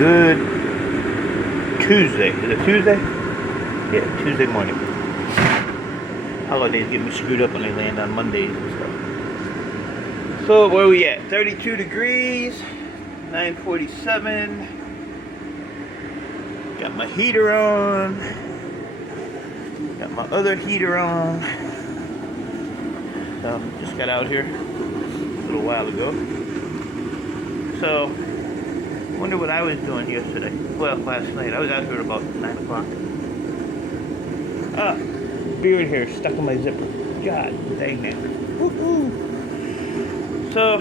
Good Tuesday. Is it Tuesday? Yeah, Tuesday morning. Holidays get me screwed up when they land on Mondays and stuff. So where are we at? 32 degrees, 9:47. Got my heater on. Got my other heater on. So just got out here a little while ago. So wonder what I was doing yesterday. Well, last night. I was out here about 9 o'clock. Ah, beard hair stuck in my zipper. God dang it. Woo-hoo. So,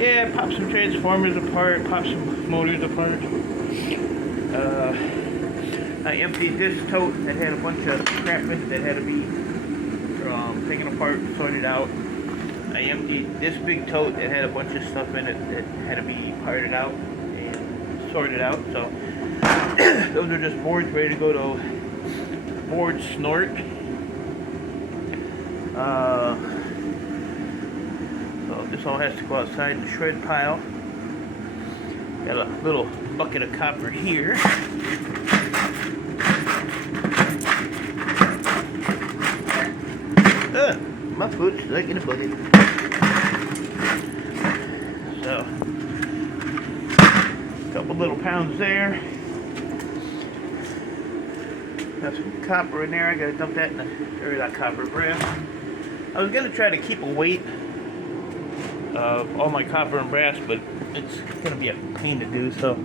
yeah, pop some transformers apart, pop some motors apart. I emptied this tote that had a bunch of crap in it that had to be taken apart, sorted out. I emptied this big tote that had a bunch of stuff in it that had to be parted out and sorted out. So those are just boards ready to go to board snort. So this all has to go outside in the shred pile. Got a little bucket of copper here. My foot's stuck in a bucket. So, a couple little pounds there. Got some copper in there. I gotta dump that in the area of that copper brass. I was gonna try to keep a weight of all my copper and brass, but it's gonna be a pain to do. So,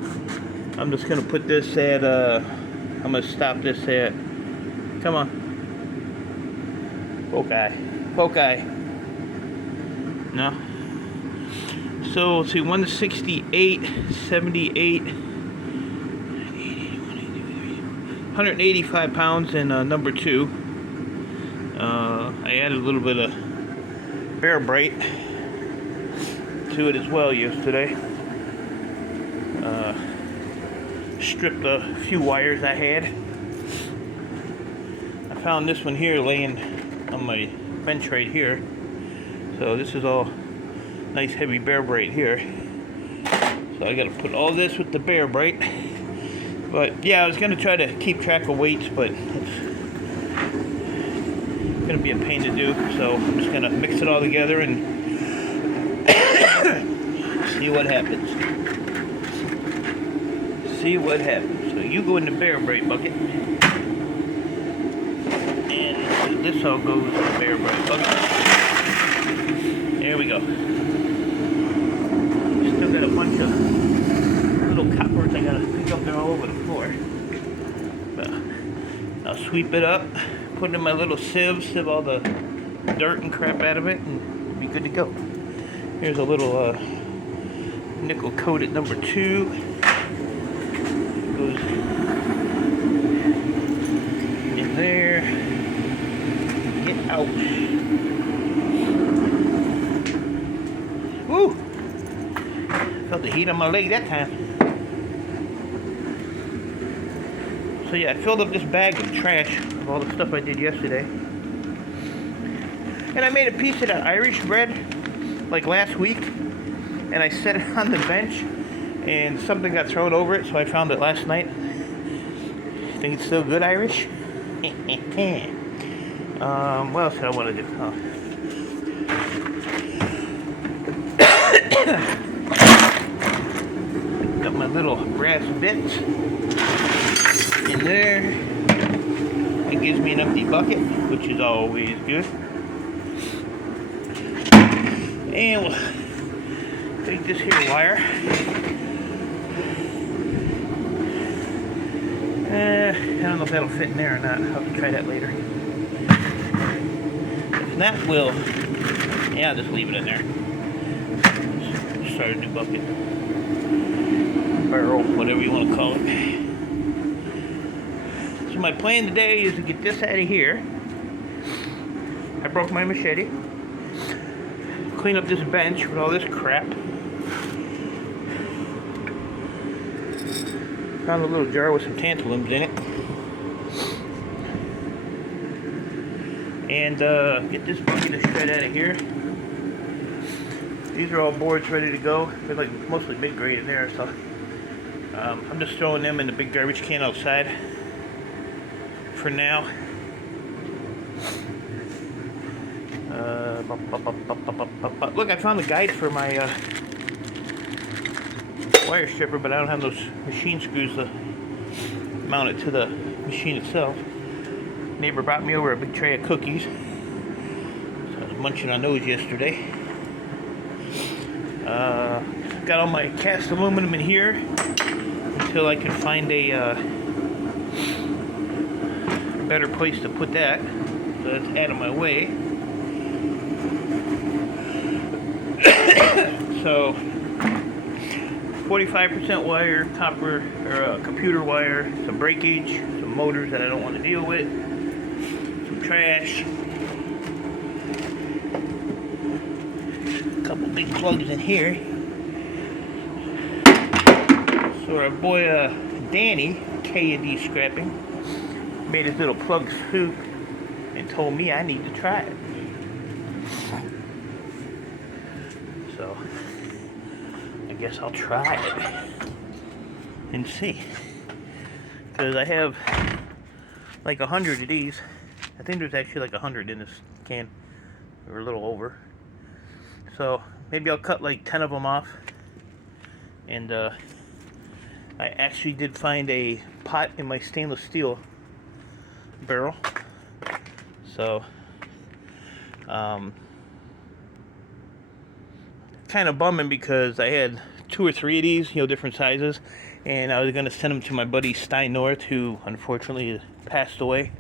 I'm just gonna put this at. I'm gonna stop this at. Come on. Okay. Okay. No. So let's see, 168, 78, 185 pounds in number 2. I added a little bit of bear bright to it as well yesterday. Stripped a few wires I had. I found this one here laying on my bench right here. So this is all nice heavy bear bright here. So I gotta put all this with the bear bright. But yeah, I was gonna try to keep track of weights, but it's gonna be a pain to do. So I'm just gonna mix it all together and see what happens. See what happens. So you go in the bear bright bucket. This all goes in the bear bright bucket. There we go. Still got a bunch of little coppers I gotta pick up there all over the floor. But I'll sweep it up, put it in my little sieve all the dirt and crap out of it, and be good to go. Here's a little nickel coated number 2. Goes in there. Ouch. Woo! Felt the heat on my leg that time. So yeah, I filled up this bag of trash of all the stuff I did yesterday. And I made a piece of that Irish bread like last week. And I set it on the bench and something got thrown over it, so I found it last night. Think it's still good Irish? What else did I want to do? Oh. Got my little brass bits in there. It gives me an empty bucket, which is always good. And we'll take this here wire. I don't know if that'll fit in there or not. I'll try that later. That will, yeah, I'll just leave it in there. Start a new bucket, barrel, whatever you want to call it. So my plan today is to get this out of here. I broke my machete. Clean up this bench with all this crap. Found a little jar with some tantalums in it. And get this bucket of shred out of here. These are all boards ready to go. They're like mostly mid-grade in there, so I'm just throwing them in the big garbage can outside for now. Look, I found the guide for my wire stripper, but I don't have those machine screws to mount it to the machine itself. Neighbor brought me over a big tray of cookies, so I was munching on those yesterday. Got all my cast aluminum in here until I can find a better place to put that, so that's out of my way. So 45% wire, copper, or computer wire, some breakage, some motors that I don't want to deal with, some trash, a couple big plugs in here. So our boy Danny, K&D Scrapping, made his little plug soup and told me I need to try it. So I guess I'll try it and see, because I have like 100 of these. I think there's actually like 100 in this can, or a little over. So maybe I'll cut like 10 of them off. And I actually did find a pot in my stainless steel barrel. So kind of bumming, because I had 2 or 3 of these, different sizes, and I was going to send them to my buddy Stein North, who unfortunately passed away.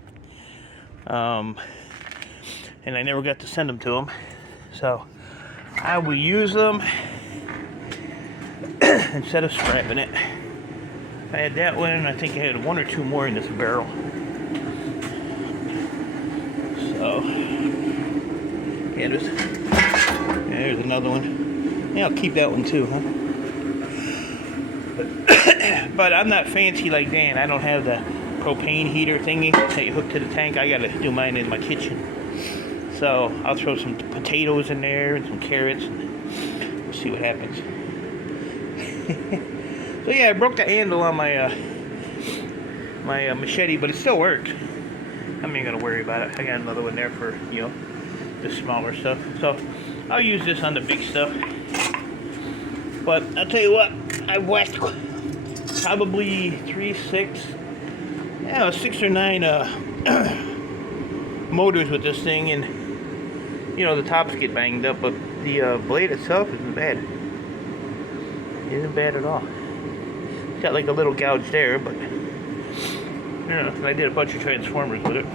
And I never got to send them to him. So I will use them instead of scrapping it. I had that one, and I think I had 1 or 2 more in this barrel. So yeah, there's another one. Yeah, I'll keep that one too, huh? But I'm not fancy like Dan. I don't have the propane heater thingy that you hook to the tank. I gotta do mine in my kitchen. So I'll throw some potatoes in there and some carrots, and we'll see what happens. So yeah, I broke the handle on my machete, but it still works. I'm not gonna worry about it. I got another one there for the smaller stuff. So I'll use this on the big stuff. But I'll tell you what, I whacked probably 6 or 9 motors with this thing, and the tops get banged up, but the blade itself isn't bad. It isn't bad at all. It's got like a little gouge there, but I did a bunch of transformers with it.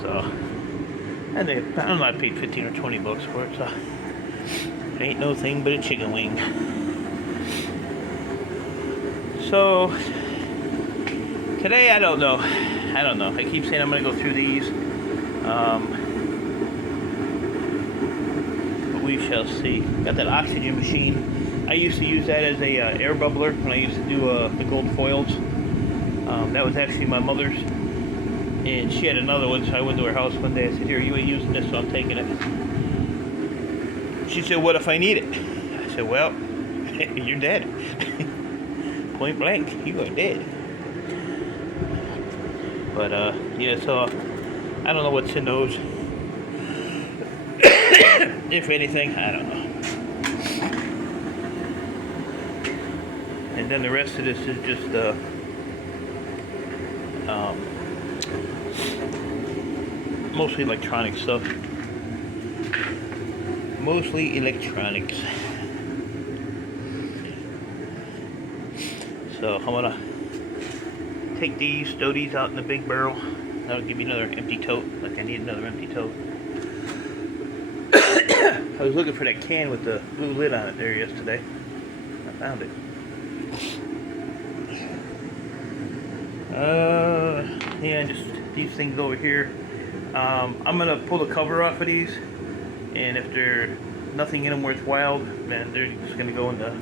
So, and I don't know, I paid 15 or 20 bucks for it, so it ain't no thing but a chicken wing. So today, I don't know. I keep saying I'm gonna go through these, but we shall see. Got that oxygen machine. I used to use that as a air bubbler when I used to do the gold foils. That was actually my mother's, and she had another one, so I went to her house one day. I said, "Here, you ain't using this, so I'm taking it." She said, "What if I need it?" I said, "Well, you're dead." Point blank, you are dead. But yeah, so I don't know what's in those. If anything, I don't know. And then the rest of this is just mostly electronic stuff. Mostly electronics. So I'm gonna take these, throw these out in the big barrel. That'll give me another empty tote. Like I need another empty tote. I was looking for that can with the blue lid on it there yesterday. I found it. Yeah, just these things over here. I'm gonna pull the cover off of these, and if there's nothing in them worthwhile, then they're just gonna go in the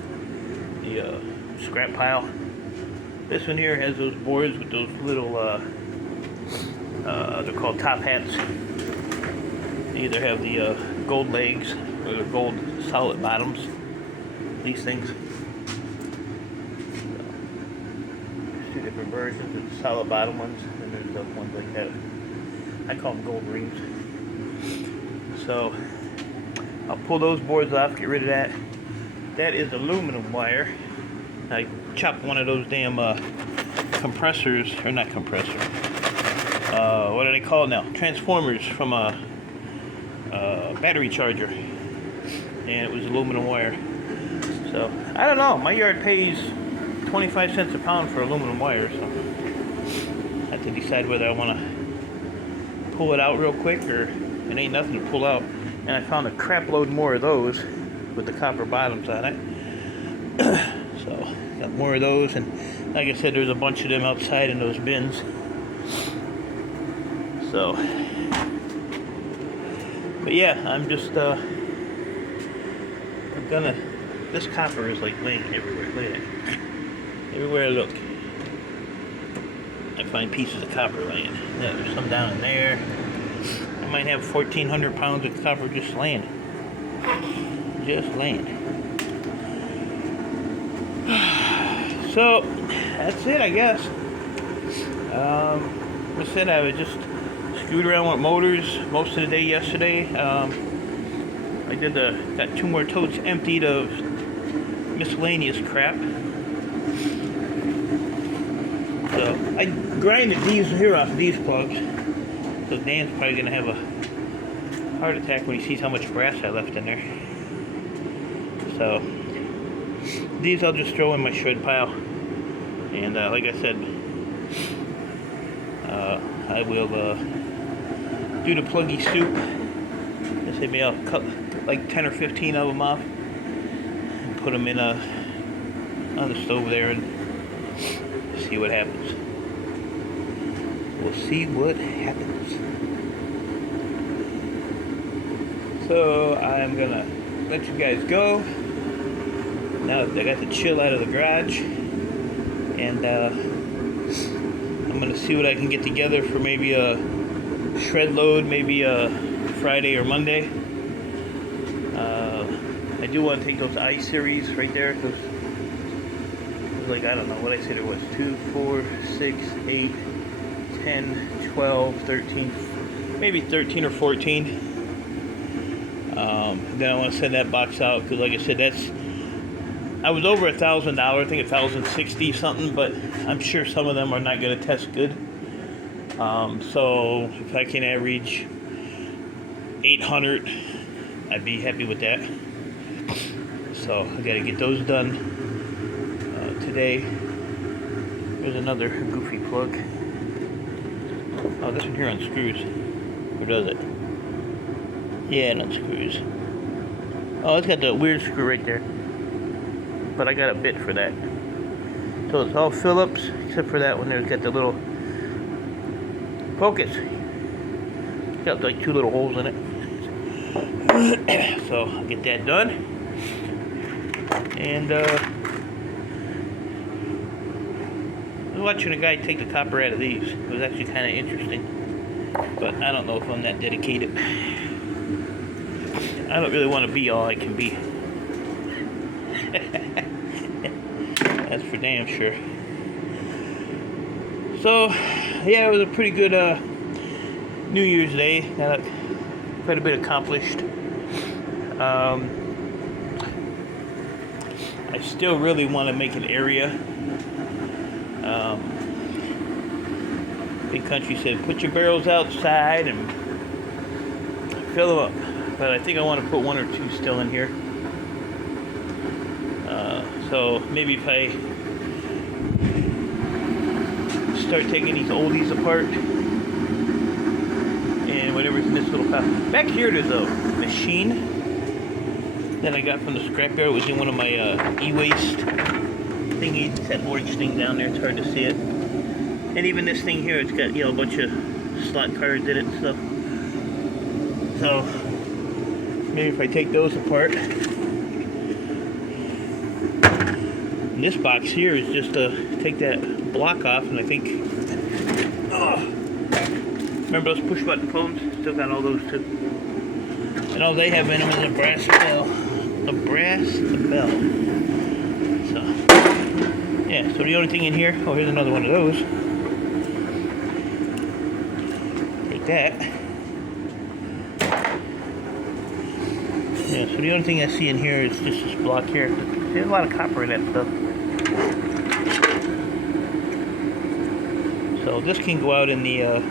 scrap pile. This one here has those boards with those little they're called top hats. They either have the gold legs or the gold solid bottoms. These things. two different versions. There's the solid bottom ones, and there's the ones like that. I call them gold rings. So I'll pull those boards off, get rid of that. That is aluminum wire. I chopped one of those damn compressors, or not compressor. What do they call it now? Transformers from a battery charger, and it was aluminum wire. So I don't know. My yard pays 25 cents a pound for aluminum wire, so I have to decide whether I want to pull it out real quick, or it ain't nothing to pull out. And I found a crap load more of those with the copper bottoms on it. So got more of those, and like I said, there's a bunch of them outside in those bins. So, but yeah, I'm just I'm gonna. This copper is like laying everywhere. Look at it. Everywhere I look, I find pieces of copper laying. Yeah, there's some down in there. I might have 1,400 pounds of copper just laying. Just laying. So, that's it, I guess. I said I was just screwed around with motors most of the day yesterday. I got 2 more totes emptied of miscellaneous crap. So I grinded these here off these plugs. So Dan's probably gonna have a heart attack when he sees how much brass I left in there. So these I'll just throw in my shred pile. And like I said, I will do the pluggy soup. Maybe I'll cut like 10 or 15 of them off and put them in on the stove there and see what happens. We'll see what happens. So I'm gonna let you guys go. Now I got the chill out of the garage, and I'm gonna see what I can get together for maybe a shred load, maybe a Friday or Monday. I do want to take those I series right there, because like, I don't know what I said it was, 2, 4, 6, 8, 10, 12, 13, maybe 13 or 14. Then I want to send that box out, because like I said, I was over $1,000, I think $1,060 something, but I'm sure some of them are not going to test good. So if I can average 800, I'd be happy with that. So I got to get those done today. There's another goofy plug. Oh, this one here unscrews. Or does it? Yeah, it unscrews. Oh, it's got the weird screw right there. But I got a bit for that. So it's all Phillips, except for that one there. It's got the little focus. It's got like 2 little holes in it. So I'll get that done. And I was watching a guy take the copper out of these. It was actually kind of interesting. But I don't know if I'm that dedicated. I don't really want to be all I can be. That's for damn sure. So, yeah, it was a pretty good New Year's Day. Got quite a bit accomplished. I still really want to make an area. Big Country said, put your barrels outside and fill them up. But I think I want to put 1 or 2 still in here. So maybe if I start taking these oldies apart and whatever's in this little pile. Back here there's a machine that I got from the scrapyard. It was in one of my e-waste thingies. It's that orange thing down there. It's hard to see it. And even this thing here, it's got, a bunch of slot cards in it and stuff. So maybe if I take those apart. And this box here is just to take that block off, and I think, remember those push button phones? Still got all those too. And all they have in them is a brass bell. A brass bell. So, Yeah, so the only thing in here, oh, here's another one of those. Take that. Yeah, so the only thing I see in here is just this block here. There's a lot of copper in that stuff. So this can go out in the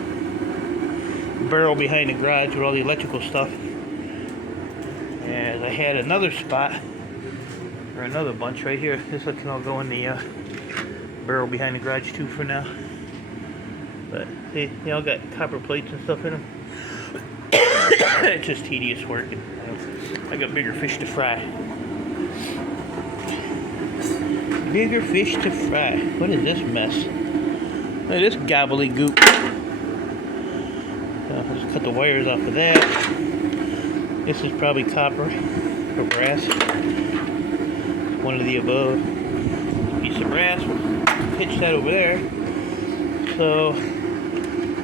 barrel behind the garage with all the electrical stuff. And I had another spot, or another bunch right here. This can all go in the barrel behind the garage too for now. But see, they all got copper plates and stuff in them. It's just tedious work. I got bigger fish to fry. Bigger fish to fry. What is this mess? Look at this gobbledygook. I'll just cut the wires off of that. This is probably copper or brass. One of the above. Piece of brass. Pitch that over there. So,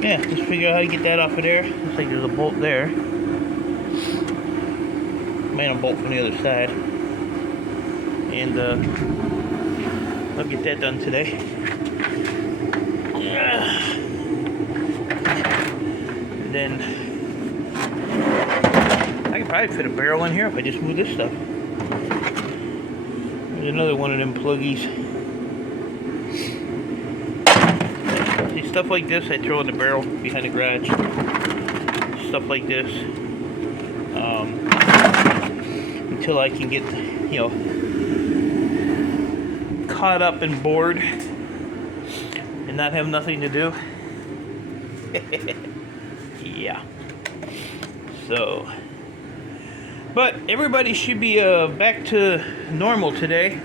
yeah, just figure out how to get that off of there. Looks like there's a bolt there. Man, a bolt from the other side. And I'll get that done today. And then I could probably fit a barrel in here if I just move this stuff. There's another one of them pluggies. See, stuff like this I throw in the barrel behind the garage. Stuff like this. Until I can get, caught up and bored and not have nothing to do. Yeah. So, but everybody should be back to normal today.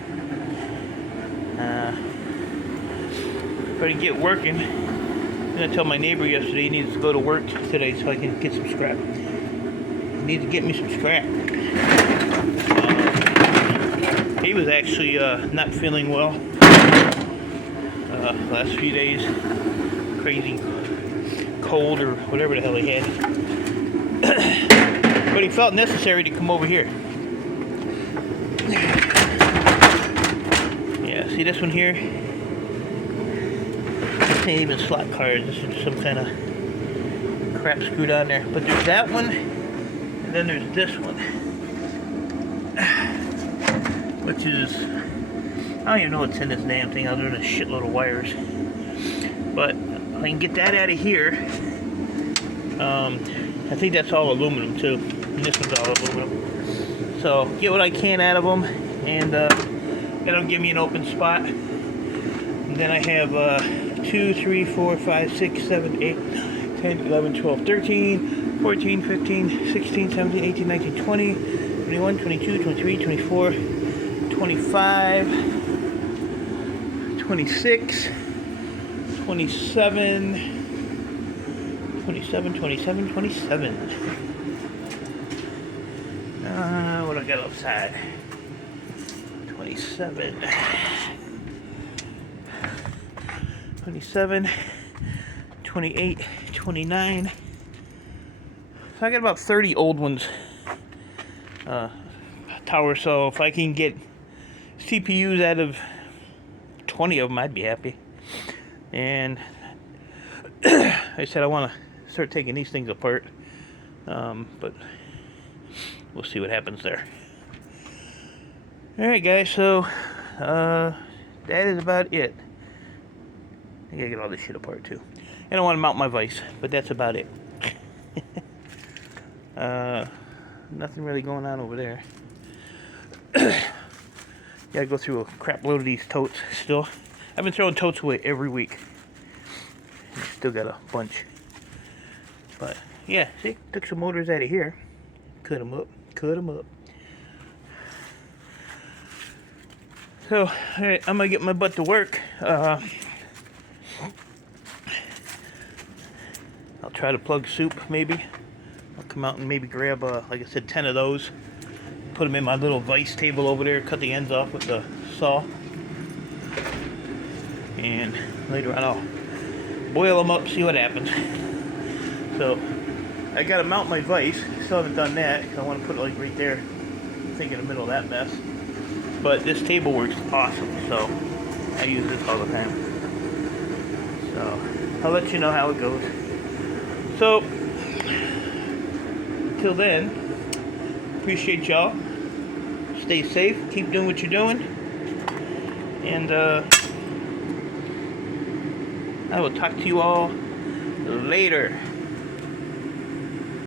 Try to get working. I told my neighbor yesterday he needs to go to work today so I can get some scrap. He needs to get me some scrap. He was actually not feeling well last few days. Crazy cold or whatever the hell he had. But he felt necessary to come over here. Yeah, see this one here? This ain't even slot cars. This is some kind of crap screwed on there. But there's that one, and then there's this one. Which is, I don't even know what's in this damn thing other than a shitload of wires. But I can get that out of here. I think that's all aluminum too. And this one's all aluminum. So get what I can out of them, and that'll give me an open spot. And then I have 2, 3, 4, 5, 6, 7, 8, 10, 11, 12, 13, 14, 15, 16, 17, 18, 19, 20, 21, 22, 23, 24, 25, 26, 27, 27, 27, 27. What do I got outside? 27. 27, 28, 29. So I got about 30 old ones. Tower, so if I can get CPUs out of 20 of them, I'd be happy. And I said I want to start taking these things apart, but we'll see what happens there. Alright guys, so that is about it. I gotta get all this shit apart too. I don't want to mount my vise, but that's about it. Nothing really going on over there. Gotta go through a crap load of these totes still. I've been throwing totes away every week. Still got a bunch. But yeah, see, took some motors out of here. Cut them up. So, alright, I'm gonna get my butt to work. I'll try to plug soup maybe. I'll come out and maybe grab, like I said, 10 of those. Put them in my little vise table over there. Cut the ends off with the saw. And later on I'll boil them up, see what happens. So, I gotta mount my vise. Still haven't done that, because I want to put it like right there. I think in the middle of that mess. But this table works awesome, so I use this all the time. So I'll let you know how it goes. So until then, appreciate y'all. Stay safe. Keep doing what you're doing. And I will talk to you all later.